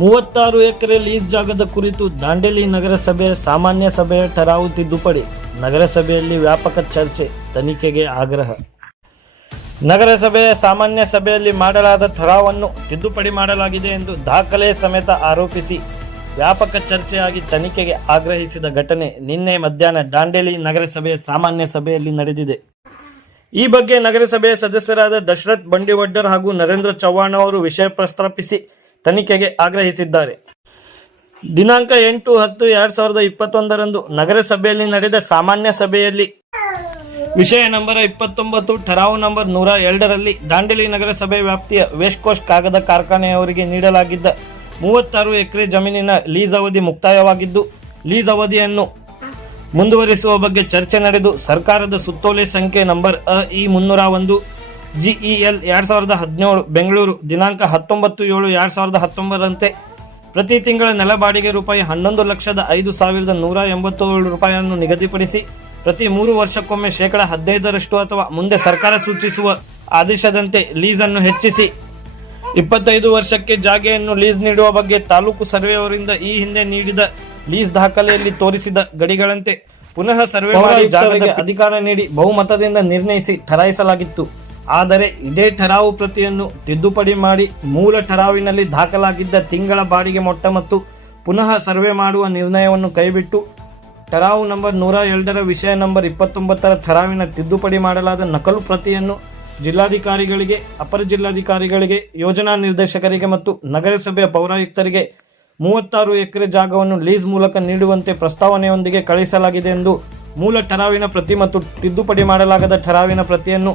ಮೂವತ್ತಾರು ಎಕರೆ ಲೀಸ್ ಜಾಗದ ಕುರಿತು ದಾಂಡೇಲಿ ನಗರಸಭೆ ಸಾಮಾನ್ಯ ಸಭೆಯ ಠರಾವು ತಿದ್ದುಪಡಿ, ನಗರಸಭೆಯಲ್ಲಿ ವ್ಯಾಪಕ ಚರ್ಚೆ, ತನಿಖೆಗೆ ಆಗ್ರಹ. ನಗರಸಭೆಯ ಸಾಮಾನ್ಯ ಸಭೆಯಲ್ಲಿ ಮಾಡಲಾದ ಠರಾವನ್ನು ತಿದ್ದುಪಡಿ ಮಾಡಲಾಗಿದೆ ಎಂದು ದಾಖಲೆ ಸಮೇತ ಆರೋಪಿಸಿ ವ್ಯಾಪಕ ಚರ್ಚೆಯಾಗಿ ತನಿಖೆಗೆ ಆಗ್ರಹಿಸಿದ ಘಟನೆ ನಿನ್ನೆ ಮಧ್ಯಾಹ್ನ ದಾಂಡೇಲಿ ನಗರಸಭೆಯ ಸಾಮಾನ್ಯ ಸಭೆಯಲ್ಲಿ ನಡೆದಿದೆ. ಈ ಬಗ್ಗೆ ನಗರಸಭೆಯ ಸದಸ್ಯರಾದ ದಶರಥ್ ಬಂಡಿವಡ್ಡರ್ ಹಾಗೂ ನರೇಂದ್ರ ಚವ್ಹಾಣ್ ಅವರು ವಿಷಯ ಪ್ರಸ್ತಾಪಿಸಿ ತನಿಖೆಗೆ ಆಗ್ರಹಿಸಿದ್ದಾರೆ. ದಿನಾಂಕ ಎಂಟು ಹತ್ತು ಎರಡ್ ಸಾವಿರದ ಇಪ್ಪತ್ತೊಂದರಂದು ನಗರಸಭೆಯಲ್ಲಿ ನಡೆದ ಸಾಮಾನ್ಯ ಸಭೆಯಲ್ಲಿ ವಿಷಯ ನಂಬರ್ ಇಪ್ಪತ್ತೊಂಬತ್ತು, ಠರಾವು ನಂಬರ್ ನೂರ ಎರಡರಲ್ಲಿ ದಾಂಡೇಲಿ ನಗರಸಭೆ ವ್ಯಾಪ್ತಿಯ ವೆಸ್ಟ್ ಕೋಸ್ಟ್ ಕಾಗದ ಕಾರ್ಖಾನೆಯವರಿಗೆ ನೀಡಲಾಗಿದ್ದ ಮೂವತ್ತಾರು ಎಕರೆ ಜಮೀನಿನ ಲೀಸ್ ಅವಧಿ ಮುಕ್ತಾಯವಾಗಿದ್ದು, ಲೀಸ್ ಅವಧಿಯನ್ನು ಮುಂದುವರಿಸುವ ಬಗ್ಗೆ ಚರ್ಚೆ ನಡೆದು ಸರ್ಕಾರದ ಸುತ್ತೋಲೆ ಸಂಖ್ಯೆ ನಂಬರ್ ಅ ಇ ಮುನ್ನೂರ ಒಂದು ಜಿಇಎಲ್ ಎರಡ್ ಸಾವಿರದ ಹದಿನೇಳು ಬೆಂಗಳೂರು ದಿನಾಂಕ ಹತ್ತೊಂಬತ್ತು ಏಳು ಎರಡ್ ಸಾವಿರದ ಹತ್ತೊಂಬತ್ತರಂತೆ. ಪ್ರತಿ ತಿಂಗಳ ನೆಲ ಬಾಡಿಗೆ ರೂಪಾಯಿ ಹನ್ನೊಂದು ಲಕ್ಷದ ಐದು ಸಾವಿರದ ನೂರ ಎಂಬತ್ತೇಳು ರೂಪಾಯಿಯನ್ನು ನಿಗದಿಪಡಿಸಿ ಪ್ರತಿ ಮೂರು ವರ್ಷಕ್ಕೊಮ್ಮೆ ಶೇಕಡ ಹದಿನೈದರಷ್ಟು ಅಥವಾ ಮುಂದೆ ಸರ್ಕಾರ ಸೂಚಿಸುವ ಆದೇಶದಂತೆ ಲೀಸನ್ನು ಹೆಚ್ಚಿಸಿ. ಇಪ್ಪತ್ತೈದು ವರ್ಷಕ್ಕೆ ಜಾಗೆಯನ್ನು ಲೀಸ್ ನೀಡುವ ಬಗ್ಗೆ ತಾಲೂಕು ಸರ್ವೆಯವರಿಂದ ಈ ಹಿಂದೆ ನೀಡಿದ ಲೀಸ್ ದಾಖಲೆಯಲ್ಲಿ ತೋರಿಸಿದ ಗಡಿಗಳಂತೆ ಪುನಃ ಸರ್ವೆ ಮಾಡಿ ಜಾಗದ ಅಧಿಕಾರ ನೀಡಿ ಬಹುಮತದಿಂದ ನಿರ್ಣಯಿಸಿ ಠರಾಯಿಸಲಾಗಿತ್ತು. ಆದರೆ ಇದೇ ಠರಾವು ಪ್ರತಿಯನ್ನು ತಿದ್ದುಪಡಿ ಮಾಡಿ ಮೂಲ ಠರಾವಿನಲ್ಲಿ ದಾಖಲಾಗಿದ್ದ ತಿಂಗಳ ಬಾಡಿಗೆ ಮೊಟ್ಟ ಮತ್ತು ಪುನಃ ಸರ್ವೆ ಮಾಡುವ ನಿರ್ಣಯವನ್ನು ಕೈಬಿಟ್ಟು ಠರಾವು ನಂಬರ್ ನೂರ ಎರಡರ ವಿಷಯ ನಂಬರ್ ಇಪ್ಪತ್ತೊಂಬತ್ತರ ಠರಾವಿನ ತಿದ್ದುಪಡಿ ಮಾಡಲಾದ ನಕಲು ಪ್ರತಿಯನ್ನು ಜಿಲ್ಲಾಧಿಕಾರಿಗಳಿಗೆ, ಅಪರ ಜಿಲ್ಲಾಧಿಕಾರಿಗಳಿಗೆ, ಯೋಜನಾ ನಿರ್ದೇಶಕರಿಗೆ ಮತ್ತು ನಗರಸಭೆಯ ಪೌರಾಯುಕ್ತರಿಗೆ ಮೂವತ್ತಾರು ಎಕರೆ ಜಾಗವನ್ನು ಲೀಸ್ ಮೂಲಕ ನೀಡುವಂತೆ ಪ್ರಸ್ತಾವನೆಯೊಂದಿಗೆ ಕಳುಹಿಸಲಾಗಿದೆ ಎಂದು ಮೂಲ ಠರಾವಿನ ಪ್ರತಿ ಮತ್ತು ತಿದ್ದುಪಡಿ ಮಾಡಲಾಗದ ಠರಾವಿನ ಪ್ರತಿಯನ್ನು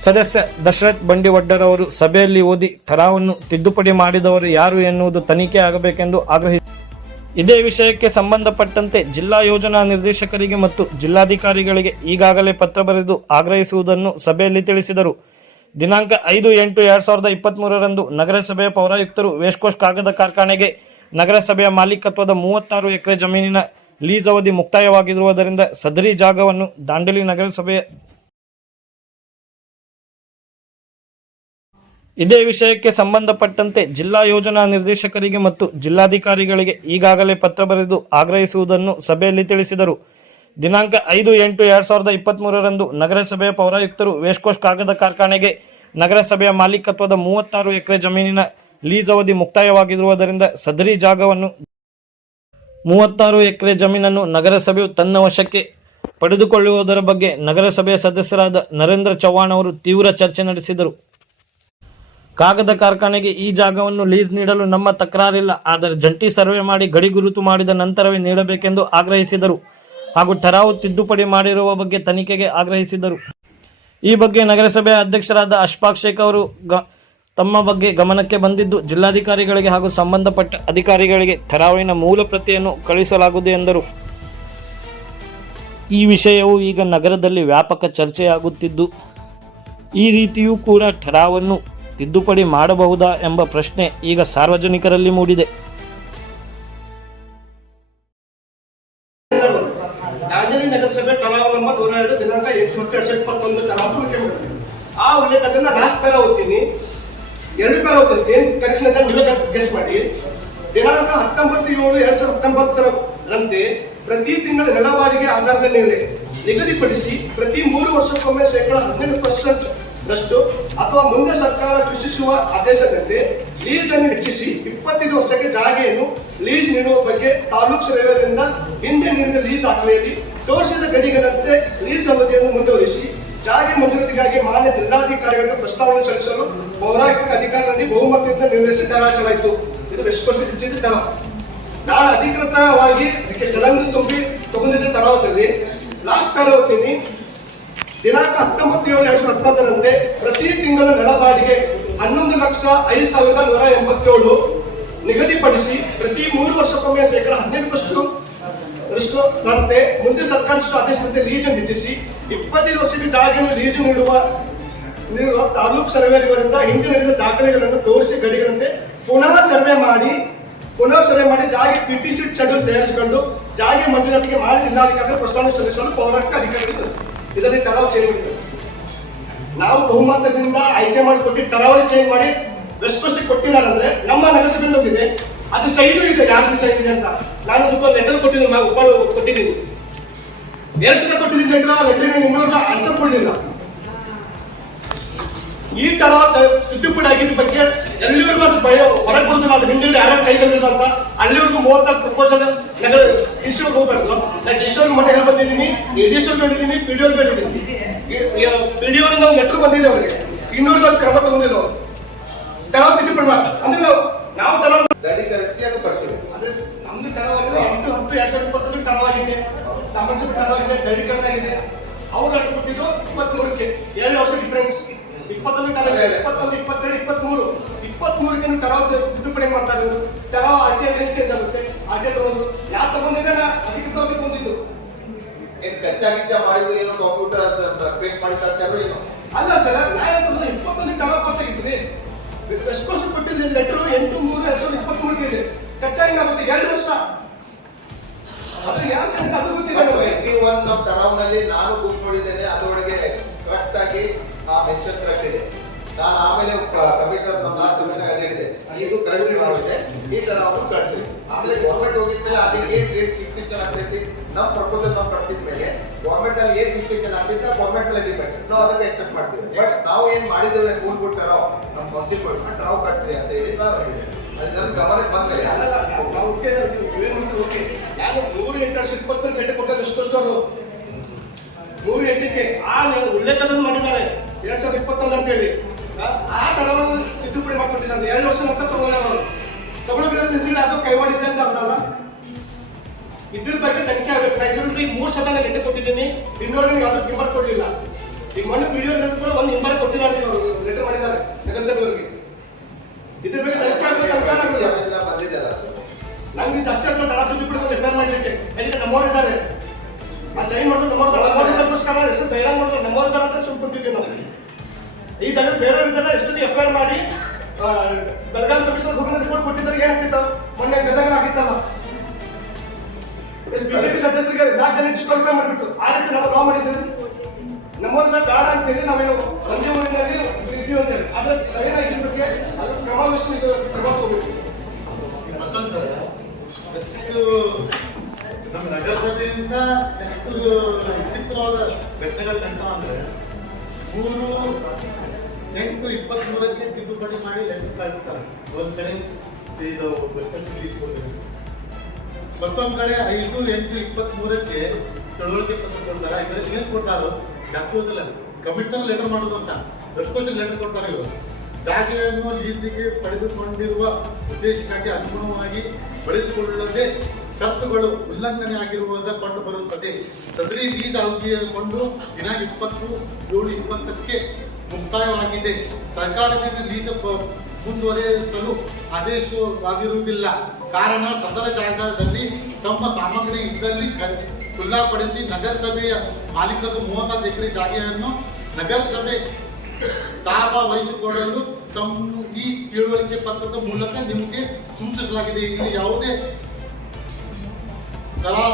ಸದಸ್ಯ ದಶರಥ್ ಬಂಡಿವಡ್ಡರ್ ಅವರು ಸಭೆಯಲ್ಲಿ ಓದಿ ಠರಾವನ್ನು ತಿದ್ದುಪಡಿ ಮಾಡಿದವರು ಯಾರು ಎನ್ನುವುದು ತನಿಖೆ ಆಗಬೇಕೆಂದು ಆಗ್ರಹಿಸಿದರು ಇದೇ ವಿಷಯಕ್ಕೆ ಸಂಬಂಧಪಟ್ಟಂತೆ ಜಿಲ್ಲಾ ಯೋಜನಾ ನಿರ್ದೇಶಕರಿಗೆ ಮತ್ತು ಜಿಲ್ಲಾಧಿಕಾರಿಗಳಿಗೆ ಈಗಾಗಲೇ ಪತ್ರ ಬರೆದು ಆಗ್ರಹಿಸುವುದನ್ನು ಸಭೆಯಲ್ಲಿ ತಿಳಿಸಿದರು. ದಿನಾಂಕ ಐದು ಎಂಟು ಎರಡ್ ಸಾವಿರದ ಇಪ್ಪತ್ಮೂರರಂದು ನಗರಸಭೆಯ ಪೌರಾಯುಕ್ತರು ಕೋಸ್ಟ್ ಕಾಗದ ಕಾರ್ಖಾನೆಗೆ ನಗರಸಭೆಯ ಮಾಲೀಕತ್ವದ ಮೂವತ್ತಾರು ಎಕರೆ ಜಮೀನಿನ ಲೀಸ್ ಅವಧಿ ಮುಕ್ತಾಯವಾಗಿರುವುದರಿಂದ ಸದರಿ ಜಾಗವನ್ನು ದಾಂಡೇಲಿ ನಗರಸಭೆಯ ಇದೇ ವಿಷಯಕ್ಕೆ ಸಂಬಂಧಪಟ್ಟಂತೆ ಜಿಲ್ಲಾ ಯೋಜನಾ ನಿರ್ದೇಶಕರಿಗೆ ಮತ್ತು ಜಿಲ್ಲಾಧಿಕಾರಿಗಳಿಗೆ ಈಗಾಗಲೇ ಪತ್ರ ಬರೆದು ಆಗ್ರಹಿಸುವುದನ್ನು ಸಭೆಯಲ್ಲಿ ತಿಳಿಸಿದರು. ದಿನಾಂಕ ಐದು ಎಂಟು ಎರಡ್ ಸಾವಿರದ ಇಪ್ಪತ್ಮೂರರಂದು ನಗರಸಭೆಯ ಪೌರಾಯುಕ್ತರು ಕೋಸ್ಟ್ ಕಾಗದ ಕಾರ್ಖಾನೆಗೆ ನಗರಸಭೆಯ ಮಾಲೀಕತ್ವದ ಮೂವತ್ತಾರು ಎಕರೆ ಜಮೀನಿನ ಲೀಸ್ ಅವಧಿ ಮುಕ್ತಾಯವಾಗಿರುವುದರಿಂದ ಸದರಿ ಜಾಗವನ್ನು ಮೂವತ್ತಾರು ಎಕರೆ ಜಮೀನನ್ನು ನಗರಸಭೆಯು ತನ್ನ ವಶಕ್ಕೆ ಪಡೆದುಕೊಳ್ಳುವುದರ ಬಗ್ಗೆ ನಗರಸಭೆಯ ಸದಸ್ಯರಾದ ನರೇಂದ್ರ ಚವ್ಹಾಣ್ ಅವರು ತೀವ್ರ ಚರ್ಚೆ ನಡೆಸಿದರು. ಕಾಗದ ಕಾರ್ಖಾನೆಗೆ ಈ ಜಾಗವನ್ನು ಲೀಸ್ ನೀಡಲು ನಮ್ಮ ತಕರಾರಿಲ್ಲ. ಆದರೆ ಜಂಟಿ ಸರ್ವೆ ಮಾಡಿ ಗಡಿ ಗುರುತು ಮಾಡಿದ ನಂತರವೇ ನೀಡಬೇಕೆಂದು ಆಗ್ರಹಿಸಿದರು. ಹಾಗೂ ಠರಾವು ತಿದ್ದುಪಡಿ ಮಾಡಿರುವ ಬಗ್ಗೆ ತನಿಖೆಗೆ ಆಗ್ರಹಿಸಿದರು. ಈ ಬಗ್ಗೆ ನಗರಸಭೆ ಅಧ್ಯಕ್ಷರಾದ ಅಶ್ಫಾಕ್ ಶೇಖ್ ಅವರು ತಮ್ಮ ಬಗ್ಗೆ ಗಮನಕ್ಕೆ ಬಂದಿದ್ದು ಜಿಲ್ಲಾಧಿಕಾರಿಗಳಿಗೆ ಹಾಗೂ ಸಂಬಂಧಪಟ್ಟ ಅಧಿಕಾರಿಗಳಿಗೆ ಠರಾವಿನ ಮೂಲ ಪ್ರತಿಯನ್ನು ಕಳುಹಿಸಲಾಗುವುದು ಎಂದರು. ಈ ವಿಷಯವು ಈಗ ನಗರದಲ್ಲಿ ವ್ಯಾಪಕ ಚರ್ಚೆಯಾಗುತ್ತಿದ್ದು, ಈ ರೀತಿಯೂ ಕೂಡ ಠರಾವನ್ನು ತಿದ್ದುಪಡಿ ಮಾಡಬಹುದಾ ಎಂಬ ಪ್ರಶ್ನೆ ಈಗ ಸಾರ್ವಜನಿಕರಲ್ಲಿ ಮೂಡಿದೆ. ದಾಂಡೇಲಿ ದಿನಾಂಕ ಎಂಟು ಹತ್ತು ಎರಡ್ ಸಾವಿರದ ಇಪ್ಪತ್ತೊಂದು ಕಲಾಪ ಮಾಡಿದೆ. ಆ ಉಲ್ಲೇಖದಿಂದ ಲಾಸ್ಟ್ ಪೇರ ಓದ್ತೀನಿ. ಎರಡು ಪೇರ ಓದ್ತೀನಿ. ಏನ್ ಕರೆಕ್ಷನ್ ಅಂತ ನೀವೇ ಗೆಸ್ ಮಾಡಿ. ದಿನಾಂಕ ಹತ್ತೊಂಬತ್ತು ಏಳು ಎರಡ್ ಸಾವಿರದ ಹತ್ತೊಂಬತ್ತರಂತೆ ಪ್ರತಿ ತಿಂಗಳ ನೆಲ ಬಾಡಿಗೆ ಆಧಾರದ ಮೇಲೆ ನಿಗದಿಪಡಿಸಿ ಪ್ರತಿ ಮೂರು ವರ್ಷಕ್ಕೊಮ್ಮೆ ಶೇಕಡ ಹದಿನೈದು ಪರ್ಸೆಂಟ್ ರಷ್ಟು ಅಥವಾ ಮುಂದೆ ಸರ್ಕಾರ ಸೃಷ್ಟಿಸುವ ಆದೇಶದಂತೆ ಲೀಸ್ ಅನ್ನು ಹೆಚ್ಚಿಸಿ ಇಪ್ಪತ್ತೈದು ವರ್ಷಕ್ಕೆ ಜಾಗೆಯನ್ನು ಲೀಸ್ ನೀಡುವ ಬಗ್ಗೆ ತಾಲೂಕು ಸರ್ವೇರಿಂದ ಹಿಂದೆ ನೀಡಿದ ಲೀಸ್ ದಾಖಲೆಯಲ್ಲಿ ತೋರಿಸಿದ ಗಡಿಗಳಂತೆ ಲೀಸ್ ಅವಧಿಯನ್ನು ಮುಂದುವರಿಸಿ ಜಾಗೆ ಮಂಜೂರಿಗಾಗಿ ಮಾನ್ಯ ಜಿಲ್ಲಾಧಿಕಾರಿಗಳಿಗೆ ಪ್ರಸ್ತಾವನೆ ಸಲ್ಲಿಸಲು ಪೌರಾಯುಕ್ತ ಅಧಿಕಾರಿಗಳಲ್ಲಿ ಬಹುಮತದಿಂದ ನಿರ್ಣಯಿಸಿ ತಯಾರಿಸಲಾಯಿತು ಇದು ವೆಸ್ಟ್ ಹೆಚ್ಚಿದ ನಾನು ಅಧಿಕೃತವಾಗಿ ಅದಕ್ಕೆ ಜಲಂಗ ತುಂಬಿ ತಗೊಂಡಿದ್ದ ತಲಾವದಲ್ಲಿ ಲಾಸ್ಟ್ ಕಾಲ ಓದ್ತೀನಿ ದಿನಾಂಕ ಹತ್ತೊಂಬತ್ತು ಏಳು ಎರಡ್ ಸಾವಿರದ ಹತ್ತೊಂಬತ್ತರಂತೆ ಪ್ರತಿ ತಿಂಗಳ ನೆಲ ಬಾಡಿಗೆ ಹನ್ನೊಂದು ಲಕ್ಷ ಐದು ಸಾವಿರದ ನೂರ ಎಂಬತ್ತೇಳು ನಿಗದಿಪಡಿಸಿ ಪ್ರತಿ ಮೂರು ವರ್ಷಕ್ಕೊಮ್ಮೆ ಶೇಕಡ ಹದಿನೈದು ನಂತೆ ಮುಂದೆ ಸರ್ಕಾರದ ಆದೇಶದಂತೆ ಲೀಜು ಹೆಚ್ಚಿಸಿ ಇಪ್ಪತ್ತೈದು ವರ್ಷಕ್ಕೆ ಜಾಗವನ್ನು ಲೀಜು ನೀಡುವ ನೀಡುವ ತಾಲೂಕು ಇವರಿಂದ ನಡೆದ ದಾಖಲೆಗಳನ್ನು ತೋರಿಸಿ ಗಡಿಗಳಂತೆ ಪುನಃ ಸರ್ವೆ ಮಾಡಿ, ಪುನಃ ಸರ್ವೆ ಮಾಡಿ ಜಾಗೆ ಪಿಟಿಸಿ ಶೆಡ್ಯೂಲ್ ತಯಾರಿಸಿಕೊಂಡು ಜಾಗೆ ಮಂಜೂರಾತಿಗೆ ಮಾಡಿ ಜಿಲ್ಲಾಧಿಕಾರಿ ಪ್ರಸ್ತಾವನೆ ಸಲ್ಲಿಸಲು ಪೌರಾಯುಕ್ತ ಅಧಿಕಾರಿಗಳು ಇದರಲ್ಲಿ ತಲಾವ್ ಚೇಂಜ್ ಮಾಡಿದ್ದಾರೆ ನಾವು ಬಹುಮತದಿಂದ ಆಯ್ಕೆ ಮಾಡಿಕೊಟ್ಟು ತಲಾವಳಿ ಚೇಂಜ್ ಮಾಡಿ ವೆಸ್ಟ್ ಕೋಸ್ಟ್ ಕೊಟ್ಟಿದ್ದಾರೆ ನಮ್ಮ ನಗರಸಭೆಯಿಂದ ಹೋಗಿದೆ. ಅದು ಸೈನು ಇದೆ ಯಾರು ಇದೆ ಅಂತ. ನಾನು ಅದಕ್ಕೆ ಲೆಟರ್ ಕೊಟ್ಟಿದ್ದೀನಿ ನಾವು ಉಪ ಕೊಟ್ಟಿದ್ದೀನಿ. ಎರಡು ಸಲ ಕೊಟ್ಟಿದ್ದೀನಿ ಲೆಟರ್ ಆ ಲೆಟರ್ ಇನ್ನೊಂದು ಆನ್ಸರ್ ಕೊಡಲಿಲ್ಲ. ಈ ತರ ತಿದ್ದುಪಡಿ ಆಗಿದ್ದ ಬಗ್ಗೆ ಎಲ್ಲಿವರೆಗೂ ಭಯ ಹೊರಗೆ ಬಂದು ಅದು ಹಿಂದಿಲ್ಲಿ ಯಾರು ಕೈಗೊಂಡಿಲ್ಲ ಅಂತ ಅಲ್ಲಿವರೆಗೂ ಮೂವತ್ತಾರು ಪ್ರಪೋಸಲ್ ನಗರ ಈಶ್ವರ್ ಹೋಗ್ಬಾರ್ದು ನಾನು ಈಶ್ವರ್ ಮನೆಗೆ ಬಂದಿದ್ದೀನಿ. ಯದೀಶ್ವರ್ ಬಂದಿದ್ದೀನಿ ಪಿ ಡಿ ಹೇಳಿದ್ದೀನಿ ಪಿ ಡಿ ನಾವು ಲೆಟರ್ ಬಂದಿದೆ ಅವರಿಗೆ. ಇನ್ನೂರು ಅದು ಕ್ರಮ ತಗೊಂಡಿಲ್ಲ ಅವರು. ತಲಾವ್ ಮಾಡಿ ಅಂದ್ರೆ ನಾವು ನಾವು ತಲಾವ್ ಅದು ಪರಿಶೀಲನೆ ಅಂದ್ರೆ ನಮ್ದು ತಲವಾಗಿದೆ ಎಂಟು ಹತ್ತು ಎರಡ್ ಸಾವಿರದ ಇಪ್ಪತ್ತೊಂದು ತಲವಾಗಿದೆ. ಸಾಮಾನ್ಯ ತಲವಾಗಿದೆ ದೃಢೀಕರಣ ಆಗಿದೆ ಅವ್ರು ಅಷ್ಟು ಕೊಟ್ಟಿದ್ದು ಇಪ್ಪತ್ಮೂರಕ್ಕೆ. ಎರಡು ವರ್ಷ ಡಿಫರೆನ್ಸ್ ಇಪ್ಪತ್ತೊಂದು ಇಪ್ಪತ್ತೊಂದು ಇಪ್ಪತ್ತೆರಡು ಇಪ್ಪತ್ಮೂರು. ಇಪ್ಪತ್ಮೂರಕ್ಕೆ ತಲಾವ್ ತಿದ್ದುಪಡಿ ಮಾಡ್ತಾ ಇದ್ರು. ತಲಾವ್ ಅಡ್ಡ ಟಿ ಚೇಂಜ್ ಆಗುತ್ತೆ? ಅಡ್ಡ ತಗೊಂಡು ಯಾವ ತಗೊಂಡಿದ್ದಾನ? ಅಧಿಕೃತವಾಗಿ ತಂದಿದ್ದು ಏನ್ ಕಚ್ಚಾ ಗಿಚ್ಚ ಮಾಡಿದ್ರು ಏನೋ ಕಂಪ್ಯೂಟರ್ ಪೇಸ್ಟ್ ಮಾಡಿ ಕಳ್ಸಾರು ಏನೋ? ಅಲ್ಲ ಸರ್ ನಾನು ತಂದ್ರೆ ಇಪ್ಪತ್ತೊಂದು ತಲಾವ್ ಪಾಸ್ ಆಗಿದ್ದೀನಿ ಎಷ್ಟು ವರ್ಷ ಕೊಟ್ಟಿಲ್ಲ ಲೆಟರ್ ಎಂಟು ಮೂರು ಎರಡ್ ಸಾವಿರದ ಇಪ್ಪತ್ಮೂರಕ್ಕೆ ಇದೆ. ಕಚ್ಚಾ ಏನಾಗುತ್ತೆ ಎರಡು ವರ್ಷ. ಅದು ಯಾವ ಸೆಂಟ್ ಅದು ಗೊತ್ತಿಲ್ಲ ಟ್ವೆಂಟಿ ಒನ್ ನಮ್ಮ ನಾನು ಬುಕ್ ಮಾಡಿದ್ದೇನೆ ಅದರೊಳಗೆ ಕರೆಕ್ಟ್ ಆಗಿ ಆ ಮೆನ್ಷನ್ ಕರೆಕ್ಟ್ ಇದೆ. ನಾನು ಆಮೇಲೆ ಕಮಿಷನರ್ ನಮ್ಮ ಲಾಸ್ಟ್ ಕಮಿಷನರ್ ಅದೇ ಹೇಳಿದೆ ಇದು ಕರೆಕ್ಟ್ ಮಾಡಿದೆ ಈ ತರ ಅವರು ಕಳಿಸಿ. ಆಮೇಲೆ ಗೌರ್ಮೆಂಟ್ ಹೋಗಿದ್ಮೇಲೆ ಅಲ್ಲಿ ಏನ್ ರೇಟ್ ಫಿಕ್ಸೇಷನ್ ಆಗ್ತೈತಿ? ನಮ್ಮ ಪ್ರಪೋಸಲ್ ನಾವು ಕಳಿಸಿದ ಮೇಲೆ ಗೌರ್ಮೆಂಟ್ ಅಲ್ಲಿ ಏನ್ ಫಿಕ್ಸೇಷನ್ ಆಗ್ತೈತೆ ಗೌರ್ಮೆಂಟ್ ಅಲ್ಲಿ ಡಿಪೆಂಡ್ ನಾವು ಅದಕ್ಕೆ ಎಕ್ಸೆಪ್ಟ್ ಮಾಡ್ತೀವಿ. ಬಟ್ ನಾವು ಏನು ಮಾಡಿದ್ದೇವೆ ಮೂಲಭೂತ ನಾವು ನಮ್ಮ ಕೌನ್ಸಿಲ್ ಕೊಟ್ಟು ನಾವು ಕಳ್ಸಿ ಅಂತ ಹೇಳಿ ನಾವು ಅಲ್ಲಿ ನನ್ನ ಗಮನಕ್ಕೆ ಬಂದಿಲ್ಲ. ನಾನು ನೂರು ಎಂಟು ವರ್ಷ ಇಪ್ಪತ್ತೊಂದು ಗಂಟೆ ಕೊಟ್ಟದ್ದು ಎಷ್ಟೊಷ್ಟವರು? ನೂರು ಎಂಟಕ್ಕೆ ಆ ಉಲ್ಲೇಖವನ್ನು ಮಾಡಿದ್ದಾರೆ. ಎರಡ್ ಸಾವಿರದ ಇಪ್ಪತ್ತೊಂದು ಅಂತ ಹೇಳಿ. ಆ ತರವನ್ನು ತಿದ್ದುಪಡಿ ಮಾಡ್ಕೊಂಡಿದ್ದಾರೆ. ಎರಡು ವರ್ಷ ಮತ್ತೆ ತಗೊಂಡ ಅವರು. ಇದ್ರ ಬಗ್ಗೆ ತನಿಖೆ ಆಗಬೇಕು ನಾ ಇದ್ರಲ್ಲಿ ಮೂರು ಸಲ ನಾನು ಲೆಟರ್ ಕೊಟ್ಟಿದ್ದೀನಿ ಇನ್ನೊಂದು ಯಾವ್ದು ನಿಂಬರ್ ಕೊಡಲಿಲ್ಲ. ಈಗ ಮೊನ್ನೆ ವಿಡಿಯೋ ಕೂಡ ಒಂದು ನಿಂಬರ್ ಕೊಟ್ಟಿದ್ದಾರೆ ಲೆಟರ್ ಮಾಡಿದ್ದಾರೆ, ನಗರಸಭೆಯವರಿಗೆ. ಇದ್ರ ಬಗ್ಗೆ ತನಿಖೆ ಆಗಬೇಕು ಅಂತ ನಾನು- ನಂಗೆ ಇದು ಅಷ್ಟೇ ಅಲ್ಲ ದಳ ದುಡ್ಡು ಬಿಟ್ಟು ಎಫ್ ಮಾಡಲಿಕ್ಕೆ. ಯಾಕಂದ್ರೆ ನಮ್ಮವ್ರು ಇದ್ದಾರೆ. ಆ ಸೈನ್ ಮಾಡೋದು ನಮ್ಮವ್ರು ಮಾಡಿದ್ದಕ್ಕೋಸ್ಕರ ಹೆಸರು ಬೇಡ ಮಾಡೋದು ಬರ ಅಂತ ಸುಮ್ಮನೆ ಕೊಟ್ಟಿದ್ದೀವಿ ನಾವು ಈ ಜನ ಇದ್ದಾರೆ ಎಷ್ಟು ಎಫ್ ಐ ಆರ್ ಮಾಡಿ ಬೆಳಗಾವಿ ಕಮಿಷನರ್ ಹೋಗಿ ರಿಪೋರ್ಟ್ ಕೊಟ್ಟಿದ್ದಾರೆ. ಏನಾಗ್ತಿತ್ತು? ಮೊನ್ನೆ ಗದಗ ಆಗಿತ್ತಲ್ಲ. ಬಿಜೆಪಿ ಸದಸ್ಯರಿಗೆ ನಾಲ್ಕು ಜನ ಡಿಸ್ಕ್ವಾಲಿಫೈ ಮಾಡಿಬಿಟ್ಟು ಆ ರೀತಿ ನಾವು ಲಾ ಮಾಡಿದ್ದೇವೆ ನಮ್ಮನ್ನ ಬೇಡ ಅಂತ ಹೇಳಿ ನಾವೇನು ಒಂದೇ ಊರಿನಲ್ಲಿ ಇದೀವಿ ಅಂತ ಹೇಳಿ ಅದ್ರ ಸರಿಯಾಗಿ ಬಗ್ಗೆ ಅದ್ರ ಕ್ರಮ ಪ್ರಭಾವ ತಗೋಬೇಕು ಮತ್ತೊಂದು ಎಷ್ಟು ನಮ್ಮ ನಗರಸಭೆಯಿಂದ ಎಷ್ಟು ವಿಚಿತ್ರವಾದ ಘಟನೆಗಳು ಕಂಡ ಅಂದ್ರೆ ಮೂರು, ಎಂಟು, ಇಪ್ಪತ್ಮೂರಕ್ಕೆ ತಿದ್ದುಪಡಿ ಮಾಡಿ ಎಂಟು ಕಳಿಸ್ತಾರೆ ಒಂದ್ ಕಡೆ ಇದು ಬೆಟ್ಟ ಕೊಡ್ತಾರೆ ಮತ್ತೊಂದ್ ಕಡೆ ಐದು, ಎಂಟು, ಇಪ್ಪತ್ಮೂರಕ್ಕೆ ತಿಳುವಳಿಕೆ ಪತ್ರ ಕೊಡ್ತಾರೆ. ಇದರಲ್ಲಿ ಕೊಡ್ತಾರೋ ಜಾಸ್ತಿ ಗೊತ್ತಿಲ್ಲ. ಕಮಿಷನರ್ ಲೆಟರ್ ಮಾಡೋದು ಅಂತ. ಎಷ್ಟು ಲೆಟರ್ ಕೊಡ್ತಾರೆ ಇವರು. ಜಾಗೆಯನ್ನು ಲೀಸಿಗೆ ಪಡೆದುಕೊಂಡಿರುವ ಉದ್ದೇಶಕ್ಕಾಗಿ ಅನುಗುಣವಾಗಿ ಬಳಸಿಕೊಳ್ಳದೆ ಸತ್ತುಗಳು ಉಲ್ಲಂಘನೆ ಆಗಿರುವುದ ಕಂಡು ಬರುತ್ತದೆ. ಸದರಿ ಲೀಸ್ ಕೊಂಡು ದಿನಾಂಕ ಇಪ್ಪತ್ತು ಏಳು ಇಪ್ಪತ್ತಕ್ಕೆ ಮುಕ್ತಾಯವಾಗಿದೆ. ಸರ್ಕಾರದಿಂದ ಲೀಸ್ ಮುಂದುವರಿಸಲು ಆದೇಶವಾಗಿರುವುದಿಲ್ಲ. ಕಾರಣ ಸದರ ಜಾಗದಲ್ಲಿ ತಮ್ಮ ಸಾಮಗ್ರಿ ಇದ್ದಲ್ಲಿ ಖುಲ್ಲಾಪಡಿಸಿ ನಗರಸಭೆಯ ಮಾಲೀಕರು ಮೂವತ್ತೈದು ಎಕರೆ ಜಾಗೆಯನ್ನು ನಗರಸಭೆ ತಾಪ ವಹಿಸಿಕೊಳ್ಳಲು ತಮ್ಮ ಈ ತಿಳುವಳಿಕೆ ಪತ್ರದ ಮೂಲಕ ನಿಮಗೆ ಸೂಚಿಸಲಾಗಿದೆ. ಇಲ್ಲಿ ಯಾವುದೇ ಕಲಾ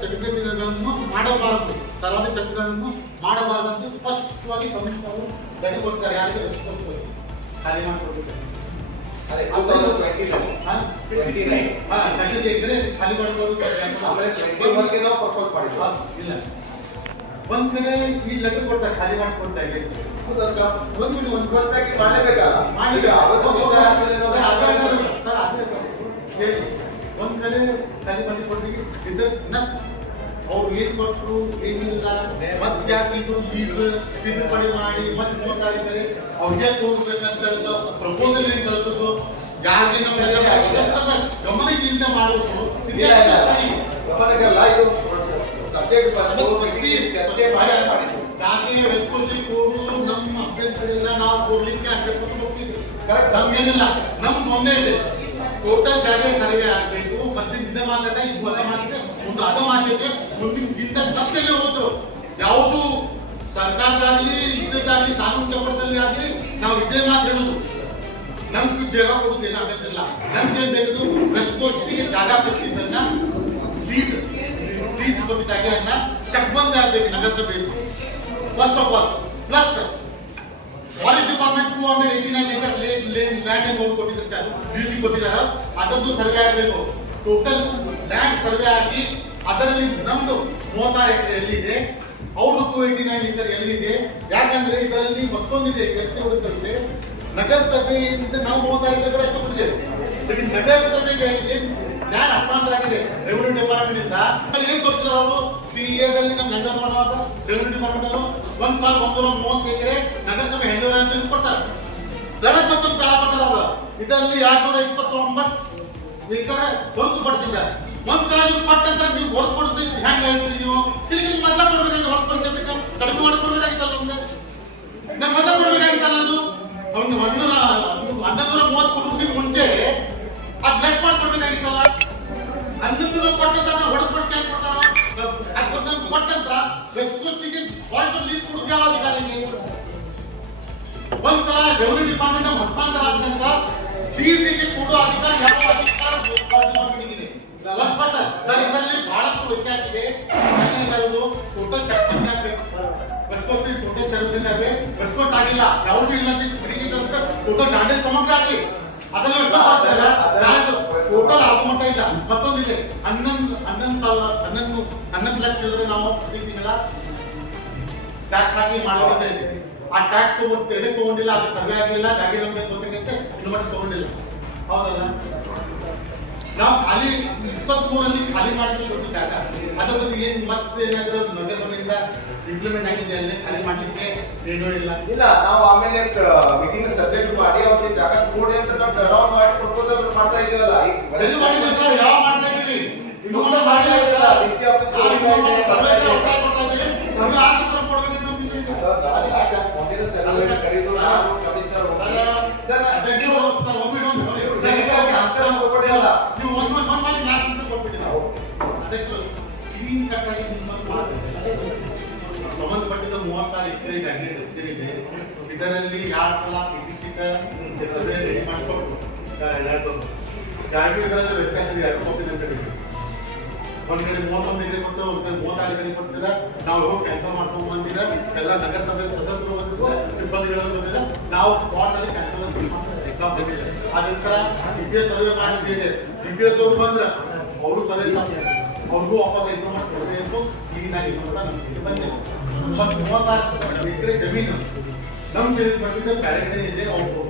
ಚಟುವಟಿಕೆಗಳನ್ನು ಮಾಡಬಾರದು. ತರಾದ ಚಟುವಟಿಕೆಗಳನ್ನು ಮಾಡಬಾರದು ಸ್ಪಷ್ಟವಾಗಿ ಗಡಿ ಕೊಡ್ತಾರೆ ಯಾರಿಗೆ ಸ್ಪಷ್ಟವಾಗಿ ಖಾಲಿ ಮಾಡಿಕೊಟ್ಟಿದ್ದಾರೆ ಅದೇ ಟೂ ಟ್ವೆಂಟಿ ನೈನ್ ಹಾ, ಖಂಡಿತ ಇದ್ರೆ ಖಾಲಿ ಮಾಡ್ಬೋದು ಆಮೇಲೆ ಟ್ವೆಂಟಿ ಒನ್ಗೆ ನಾವು ಪ್ರಪೋಸ್ ಮಾಡಿದ್ವಿ. ಇಲ್ಲ. ಒಂದ್ ಕಡೆ ಈ ಲೆಟರ್ ಕೊಡ್ತಾರೆ ಖಾಲಿ ಮಾಡ್ಕೊಡ್ತಾ ಇದೆ ಒಂದ್ ಕಡೆ ಒಂದು ಸ್ಪಷ್ಟವಾಗಿ ಮಾಡಲೇಬೇಕಲ್ಲ ಹೇಳಿ. ಒಂದ್ ಕಡೆ ಖಾಲಿ ಮಾಡಿ ಕೊಟ್ಟಿಗೆ ಇದ್ರ ಅವ್ರು ಏನ್ ಕೊಟ್ರು ಏನಿಲ್ಲ ಮತ್ ಯಾಕೆ ಇದು ಫೀಸ್ ತಿದ್ದುಪಡಿ ಮಾಡಿ ಮತ್ತೆ ತಾರೀಕಲ್ಲಿ ಅವ್ರಿಗೆ ಹೋಗ್ಬೇಕಂತ ಹೇಳಿದ ಪ್ರಪೋಸಲ್ ಏನ್ ಕಳ್ಸೋದು ಯಾರಿಗೆ ನಮ್ಮ ಗಮನದಿಂದ ಮಾಡೋದು ಇಲ್ಲ ಇಲ್ಲ ಇಲ್ಲ. ಗಮನಗಲ್ಲ ಇದು ಸಬ್ಜೆಕ್ಟ್ ಬಂದು ಚರ್ಚೆ ಮಾಡಿ. ಮಾಡಿದ್ವಿ ಯಾಕೆ ರೆಸ್ಪಾನ್ಸಿಬಲ್ ಕೊಡುವುದು ನಮ್ಮ ಅಭ್ಯಂತರದಿಂದ ನಾವು ಕೊಡ್ಲಿಕ್ಕೆ ಅಭ್ಯಂತರ ಹೋಗ್ತಿದ್ವಿ Correct. ನಮ್ಗೇನಿಲ್ಲ. ನಮ್ ಒಂದೇ ಇದೆ. ಟೋಟಲ್ ಜಾಗ ಸರ್ವೆ ಆಗ್ಬೇಕು. ಮತ್ತೆ ಇದ ಮಾತಾಡ ಇದು ಅದ ಮಾತಿದೆ ಒಂದು ಅದ ಮಾತಿದೆ ಮುಂದಿನ ದಿನ ತಪ್ಪೆಲ್ಲ ಹೋದ್ರು ಯಾವುದು ಸರ್ಕಾರದಾಗ್ಲಿ ಇದ್ದದ್ದಾಗ್ಲಿ ಕಾನೂನು ಚೌಕಟ್ಟಲ್ಲಿ ಆಗ್ಲಿ, ನಾವು ಇದೇ ಮಾತು ಹೇಳುದು. ನಮ್ಗೆ ಜಾಗ ಕೊಡುದು ಏನಾಗತ್ತಿಲ್ಲ. ನಮ್ಗೆ ಏನ್ ಬೇಕು? ವೆಸ್ಟ್ ಕೋಸ್ಟ್ಗೆ ಜಾಗ ಕೊಟ್ಟಿದ್ದನ್ನ ಪ್ಲೀಸ್ ಪ್ಲೀಸ್ ಕೊಟ್ಟ ಜಾಗವನ್ನ ಚಕ್ಬಂದ್ ಆಗ್ಬೇಕು ನಗರಸಭೆ. First of all plus forest department two hundred eighty nine acre land ನೋಡ್ ಕೊಟ್ಟಿದ್ದಾರೆ ಮ್ಯೂಸಿಕ್ ಕೊಟ್ಟಿದ್ದಾರೆ? ಅದೊಂದು ಸರ್ವೆ ಆಗಬೇಕು. ಟೋಟಲ್ ಲ್ಯಾಂಡ್ ಸರ್ವೆ ಆಗಿ ಅದರಲ್ಲಿ ನಮ್ದು ಮೂವತ್ತಾರು ಎಕರೆ ಎಲ್ಲಿದೆ? ಅವ್ರದ್ದು ಟೂ ಏಯ್ಟಿ ನೈನ್ ಎಕರೆ ಎಲ್ಲಿದೆ? ಯಾಕಂದ್ರೆ ಇದರಲ್ಲಿ ಮತ್ತೊಂದಿದೆ ಎಲ್ಲಿ ಹುಡುಕಲಿದೆ ನಗರಸಭೆಯಿಂದ ನಾವು ಮೂವತ್ತಾರು ಎಕರೆ ಅಷ್ಟು ಕೊಟ್ಟಿದ್ದೇವೆ ನಗರಸಭೆಗೆ ಏನ್ ಲ್ಯಾಂಡ್ ಹಸ್ತಾಂತರ ಆಗಿದೆ ರೆವಿನ್ಯೂ ಡಿಪಾರ್ಟ್ಮೆಂಟ್ ಇಂದ. ಏನ್ ತೋರಿಸಿದ್ರು ಅವರು? ಸಿ ಎದಲ್ಲಿ ನಮ್ಮ ಹೆಂಡರ್ ಮಾಡುವಾಗ ರೆವಿನ್ಯೂ ಡಿಪಾರ್ಟ್ಮೆಂಟ್ ಅವರು ಒಂದ್ ಸಾವಿರದ ಒಂದೂರ ಮೂವತ್ತು ಎಕರೆ ನಗರಸಭೆ ಹೆಣ್ಣೂರ ಅಂತ ಕೊಡ್ತಾರೆ. ದಳ ಮತ್ತು ಅವರು ಇದರಲ್ಲಿ ಎರಡ್ನೂರ ಇಪ್ಪತ್ತೊಂಬತ್ತು ಬೇಕಾದ್ರೆ ಹೊರತುಪಡಿಸಿದ್ದಾರೆ ಒಂದ್ ಸಲ ನೀವು ಕೊಟ್ಟಂತ ನೀವು ಹೊರತುಪಡಿಸಿ ಹೆಂಗ ಹೇಳ್ತೀರಿ ನೀವು? ತಿರುಗಿ ಮೊದಲ ಕೊಡ್ಬೇಕಂತ ಹೊರತುಪಡಿಸೋದಕ್ಕೆ ಕಡಿಮೆ ಮಾಡ್ಕೊಡ್ಬೇಕಾಗಿತ್ತಲ್ಲ ನಮ್ಗೆ? ನಮ್ಮ ಮೊದಲ ಕೊಡ್ಬೇಕಾಗಿತ್ತಲ್ಲ ಅದು? ಅವ್ನಿಗೆ ಒಂದೂರ ಹನ್ನೊಂದೂರ ಮೂವತ್ತು ಕೊಡೋದಕ್ಕೆ ಮುಂಚೆ ಅದ್ ಲೆಸ್ ಮಾಡ್ಕೊಡ್ಬೇಕಾಗಿತ್ತಲ್ಲ ಹನ್ನೊಂದೂರ ಕೊಟ್ಟಂತ ಹೊರತುಪಡಿಸಿ ಹೆಂಗ್ ಕೊಡ್ತಾರ? ಅದ್ ಕೊಟ್ಟಂತ ಕೊಟ್ಟಂತ ವೆಸ್ಟ್ ಕೋಸ್ಟಿಗೆ ಫಾರೆಸ್ಟ್ ಲೀಸ್ ಕೊಡೋದು ಯಾವ ಅಧಿಕಾರಿಗೆ? ಒಂದ್ಸಲ ರೆವಿನ್ಯೂ ಡಿಪಾರ್ಟ್ಮೆಂಟ್ ಹಸ್ತಾಂತರ ನಂತರ ಡಿಸಿಗೆ ಕೊಡೋ ಅಧಿಕಾರ ಯಾವ ಇದೆ ಸರ್ ಇದರಲ್ಲಿ ಬಹಳಷ್ಟು ವ್ಯತ್ಯಾಸ ಇದೆ. ಟೋಟಲ್ ಚರ್ಚೆ ಬಸ್ಕೋಟ್ ಟೋಟಲ್ ಚರ್ಚೆ ಬಸ್ಕೋಟ್ ಆಗಿಲ್ಲ. ಯಾವುದು ಇಲ್ಲ ಟೋಟಲ್ ಗಾಡಿ ಸಮಗ್ರ ಆಗಲಿ. ಅದರಲ್ಲಿ ಟೋಟಲ್ ಆಗುಮಟ್ಟ ಇಲ್ಲ. ಮತ್ತೊಂದಿದೆ ಹನ್ನೊಂದು ಹನ್ನೊಂದು ಸಾವಿರ, ಹನ್ನೊಂದು ಹನ್ನೊಂದು ಲಕ್ಷ ನಾವು ಪ್ರತಿ ತಿಂಗಳ ಟ್ಯಾಕ್ಸ್ ಹಾಕಿ ಮಾಡೋದಿಲ್ಲ ಇದೆ. ಆ ಟ್ಯಾಕ್ಸ್ ತಗೊಂಡು ಅದು ಸರ್ವೆ ಆಗಿಲ್ಲ. ನಮಗೆ ಗೊತ್ತಿರುತ್ತೆ ಇನ್ನು ತಗೊಂಡಿಲ್ಲ. ಹೌದಲ್ಲ? ನಾವು ಖಾಲಿ ಖಾಲಿ ಮಾಡಿದ್ರೆ ಕೊಟ್ಟಿದ್ದಾಗ ಅದ್ರ ಬಗ್ಗೆ ಏನು ಮತ್ತೇನಾದರೂ ನಗರಸಭೆಯಿಂದ ಇಂಪ್ಲಿಮೆಂಟ್ ಆಗಿದೆ ಅಲ್ಲಿ ಖಾಲಿ ಮಾಡಲಿಕ್ಕೆ ಏನೂ ಇಲ್ಲ. ಇಲ್ಲ ನಾವು ಆಮೇಲೆ ಮೀಟಿಂಗ್ ಸಬ್ಜೆಕ್ಟ್ ಮಾಡಿ ಅವ್ರಿಗೆ ಜಾಗ ಕೊಡಿ ಅಂತ ನಾವು ಟರ್ನ್ ಮಾಡಿ ಪ್ರಪೋಸಲ್ ಮಾಡ್ತಾ ಇದೀವಲ್ಲ ಈಗ ಮಾಡಿದ್ವಿ ಸರ್? ಯಾವ ಮಾಡ್ತಾ ಇದೀವಿ ಇನ್ನೂ ಕೂಡ ಮಾಡಿಲ್ಲ ಸರ್, ಡಿ ಸಿ ಆಫೀಸ್ ಒತ್ತಾಯ ಕೊಡ್ತಾ ಇದೀವಿ ಸರ್ವೆ ಆದ ನಂತರ ಅದಕ್ಕೆ ಮುಂದಿನ ಸಭೆಯಲ್ಲಿ ಕರೆದು ಸಂಬಂಧಪಟ್ಟಿದ್ದ ಮೂವತ್ತಾರು ಎಕರೆ ಇದೆ ಇದರಲ್ಲಿ ಯಾರು ಸಲ ಪಿಟಿಸಿದ ರೆಡಿ ಮಾಡಿಕೊಟ್ಟು ಗಾಡಿ ಇದರಲ್ಲಿ ವ್ಯತ್ಯಾಸ ಇದೆ ಅಂತ ಹೇಳಿ ಕಡೆ ಮೂವತ್ತೊಂದು ಕೊಟ್ಟು ಕಡೆ ಮೂವತ್ತಾರು ಎಕರೆ ಕೊಟ್ಟಿದ ನಾವು ಹೋಗಿ ಕ್ಯಾನ್ಸಲ್ ಮಾಡ್ಕೊಂಡು ಬಂದಿದ ಎಲ್ಲ ನಗರಸಭೆ ಸದಸ್ಯರು ಬಂದಿದ್ರು ನಾವು ಸ್ಪಾಟ್ ಅಲ್ಲಿ ಕ್ಯಾನ್ಸಲ್ ಅದಂತರ ಎಸ್ ಸರ್ವೆ ಅವ್ರು ಬಂದ್ರ ಅವರು ಸರ್ವೆ ಅವ್ರಿಗೂ ಕ್ಲೀನ್ ಆಗಿ ಅಂತ ನಮ್ಗೆ ಬಂದಿದೆ. ಮತ್ತೆ ಮೂವತ್ತಾರು ಎಕರೆ ಜಮೀನು. ನಮ್ ಬಂದಿದ್ದ ಕಡೆ ಇದೆ, ಅವ್ರು